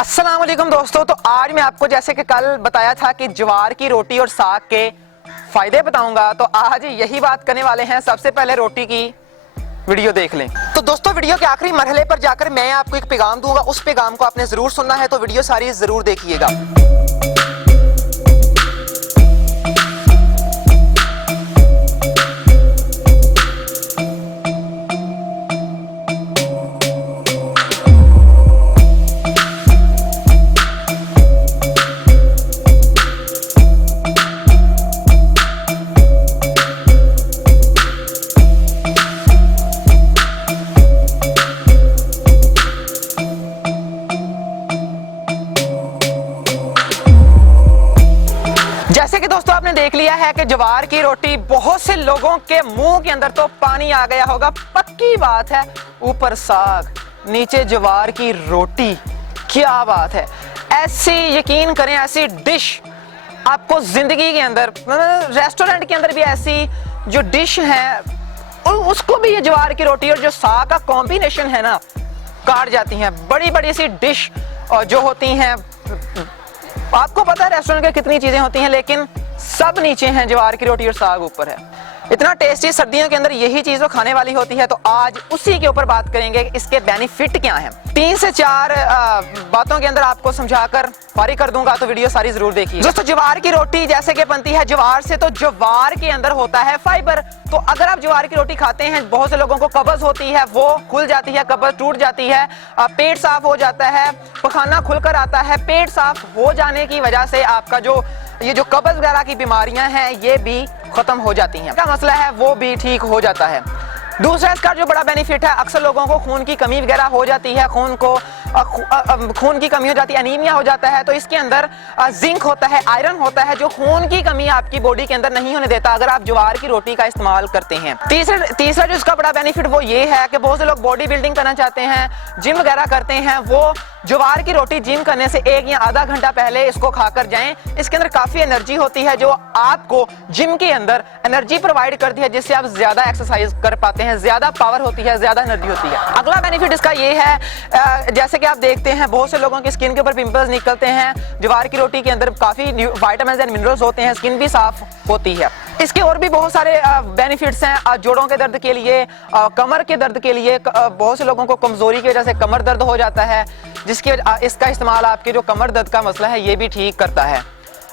अस्सलाम वालेकुम दोस्तों। तो आज मैं आपको जैसे कि कल बताया था कि ज्वार की रोटी और साग के फायदे बताऊंगा, तो आज यही बात करने वाले हैं। सबसे पहले रोटी की वीडियो देख लें। तो दोस्तों वीडियो के आखिरी मरहले पर जाकर मैं आपको एक पैगाम दूंगा, उस पैगाम को आपने जरूर सुनना है, तो वीडियो सारी जरूर देखिएगा। जैसे कि दोस्तों आपने देख लिया है कि ज्वार की रोटी, बहुत से लोगों के मुंह के अंदर तो पानी आ गया होगा, पक्की बात है। ऊपर साग, नीचे ज्वार की रोटी, क्या बात है। ऐसी यकीन करें ऐसी डिश आपको जिंदगी के अंदर, रेस्टोरेंट के अंदर भी ऐसी जो डिश है और उसको भी ये ज्वार की रोटी और जो साग का कॉम्बिनेशन है ना, काट जाती हैं। बड़ी बड़ी सी डिश जो होती हैं, आपको पता है रेस्टोरेंट के कितनी चीजें होती हैं, लेकिन सब नीचे हैं, ज्वार की रोटी और साग ऊपर है। इतना टेस्टी सर्दियों के अंदर यही चीज तो खाने वाली होती है। तो आज उसी के ऊपर बात करेंगे कि इसके बेनिफिट क्या हैं। 3 से 4 बातों के अंदर आपको समझाकर फारिग कर दूंगा, तो वीडियो सारी जरूर देखिए। दोस्तों ज्वार की रोटी जैसे कि बनती है ज्वार से, तो ज्वार के अंदर होता है फाइबर। तो अगर आप ज्वार की रोटी खाते हैं, बहुत से लोगों को कब्ज होती है, वो खुल जाती है, कब्ज टूट जाती है, पेट साफ हो जाता है, पखाना खुलकर आता है। पेट साफ हो जाने की वजह से आपका जो ये जो कब्ज वगैरह की बीमारियां हैं, ये भी खत्म हो जाती हैं। क्या मसला है वो भी ठीक हो जाता है। दूसरा इसका जो बड़ा बेनिफिट है, अक्सर लोगों को खून की कमी वगैरह हो जाती है, खून की कमी हो जाती है, अनीमिया हो जाता है। तो इसके अंदर जिंक होता है, आयरन होता है, जो खून की कमी आपकी बॉडी के अंदर नहीं होने देता अगर आप ज्वार की रोटी का इस्तेमाल करते हैं। तीसरा जो इसका बड़ा बेनिफिट वो ये है कि बहुत से लोग बॉडी बिल्डिंग करना चाहते हैं, जिम वगैरह करते हैं, वो ज्वार की रोटी जिम करने से 1 या आधा घंटा पहले इसको खाकर जाएं। इसके अंदर काफी एनर्जी होती है, जो आपको जिम के अंदर एनर्जी प्रोवाइड करती है, जिससे आप ज्यादा एक्सरसाइज कर पाते हैं, ज्यादा पावर होती है, ज्यादा एनर्जी होती है। अगला बेनिफिट इसका ये है, जैसे कि आप देखते हैं बहुत से लोगों की स्किन के ऊपर पिंपल्स निकलते हैं, ज्वार की रोटी के अंदर काफी विटामिन एंड मिनरल्स होते हैं, स्किन भी साफ होती है। इसके और भी बहुत सारे बेनिफिट्स हैं, जोड़ों के दर्द के लिए, कमर के दर्द के लिए। बहुत से लोगों को कमजोरी की वजह से कमर दर्द हो जाता है, जिसके इसका इस्तेमाल आपके जो कमर दर्द का मसला है ये भी ठीक करता है।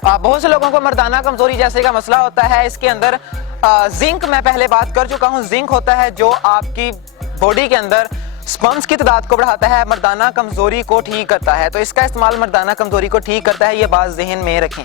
बहुत से लोगों को मर्दाना कमजोरी जैसे का मसला होता है। इसके अंदर जिंक, मैं पहले बात कर चुका हूँ, जिंक होता है जो आपकी बॉडी के अंदर स्पर्म्स की तादाद को बढ़ाता है, मर्दाना कमजोरी को ठीक करता है। तो इसका इस्तेमाल मर्दाना कमजोरी को ठीक करता है, ये बात ज़हन में रखें।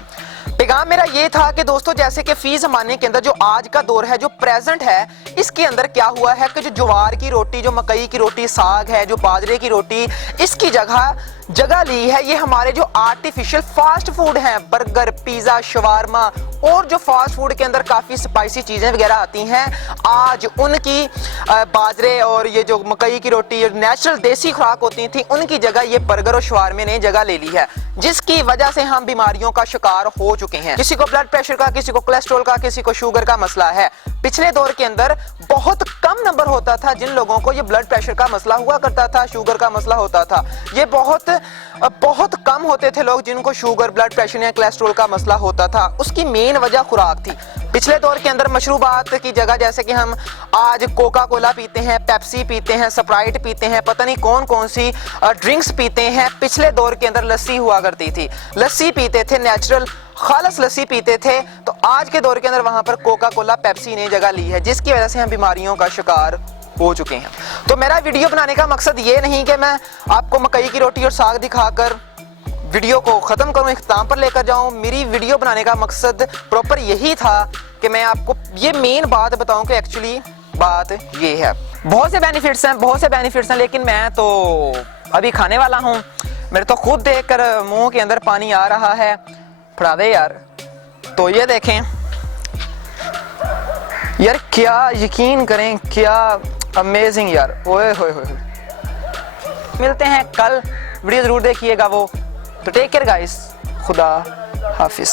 पैगाम मेरा ये था कि दोस्तों जैसे कि फी ज़माने के अंदर जो आज का दौर है, जो प्रेजेंट है, इसके अंदर क्या हुआ है कि जो ज्वार की रोटी, जो मकई की रोटी, साग है, जो बाजरे की रोटी, इसकी जगह ली है ये हमारे जो आर्टिफिशियल फास्ट फूड हैं, बर्गर, पिज्जा, शवारमा और जो फास्ट फूड के अंदर काफी स्पाइसी चीजें वगैरह आती हैं, आज उनकी बाजरे और ये जो मकई की रोटी, नेचुरल देसी खुराक होती थी, उनकी जगह ये बर्गर और शवारमे ने जगह ले ली है, जिसकी वजह से हम बीमारियों का शिकार हो चुके हैं। किसी को ब्लड प्रेशर का, किसी को कोलेस्ट्रॉल का, किसी को शुगर का मसला है। पिछले दौर के अंदर बहुत कम नंबर होता था जिन लोगों को ये ब्लड प्रेशर का मसला हुआ करता था, शुगर का मसला होता था। ये बहुत कम होते थे लोग जिनको शुगर, ब्लड प्रेशर या कोलेस्ट्रॉल का मसला होता था। उसकी मेन वजह खुराक थी। पिछले दौर के अंदर मशरूबात की जगह, जैसे कि हम आज कोका कोला पीते हैं, पेप्सी पीते हैं, स्प्राइट पीते हैं, पता नहीं कौन कौन सी ड्रिंक्स पीते हैं। पिछले दौर के अंदर लस्सी हुआ करती थी, लस्सी पीते थे, नेचुरल खालस लस्सी पीते थे। तो आज के दौर के अंदर वहां पर कोका कोला, पेप्सी ने जगह ली है, जिसकी वजह से हम बीमारियों का शिकार हो चुके हैं। तो मेरा वीडियो बनाने का मकसद ये नहीं कि मैं आपको मकई की रोटी और साग दिखाकर वीडियो को खत्म करूं, इख्तिताम पर लेकर जाऊं। मेरी वीडियो बनाने का मकसद प्रॉपर यही था कि मैं आपको ये मेन बात बताऊं कि एक्चुअली बात ये है। बहुत से बेनिफिट्स हैं, लेकिन मैं तो अभी खाने वाला हूं। मेरे तो खुद देखकर मुंह के अंदर पानी आ रहा है। फड़ा दे यार। तो ये देखें यार, क्या यकीन करें, क्या अमेजिंग यार, ओए होए होए। मिलते हैं कल, वीडियो जरूर देखिएगा वो। तो टेक केयर गाइस, खुदा हाफिज।